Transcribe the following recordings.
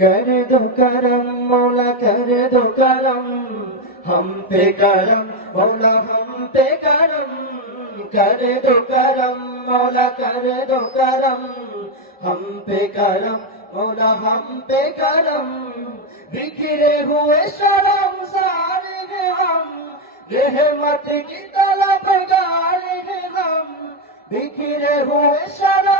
कर दो करम मौला कर दो करम हम पे करम मौला हम पे करम कर दो करम मौला कर दो करम हम पे करम मौला हम पे करम बिखरे हुए शरम सारे हैं हम रहमत की तलब गाले हैं हम बिखरे हुए शरम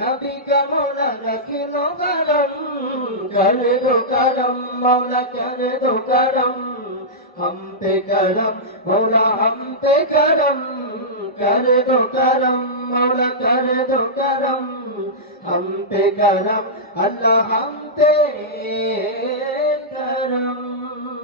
నబి కమౌన రఖినో కరం కరదు కరం మౌన కరదు కరం హంతే కరం మౌన హంతే కరం కరదు కరం మౌన కరదు కరం హంతే కరం అల్లా హంతే కరం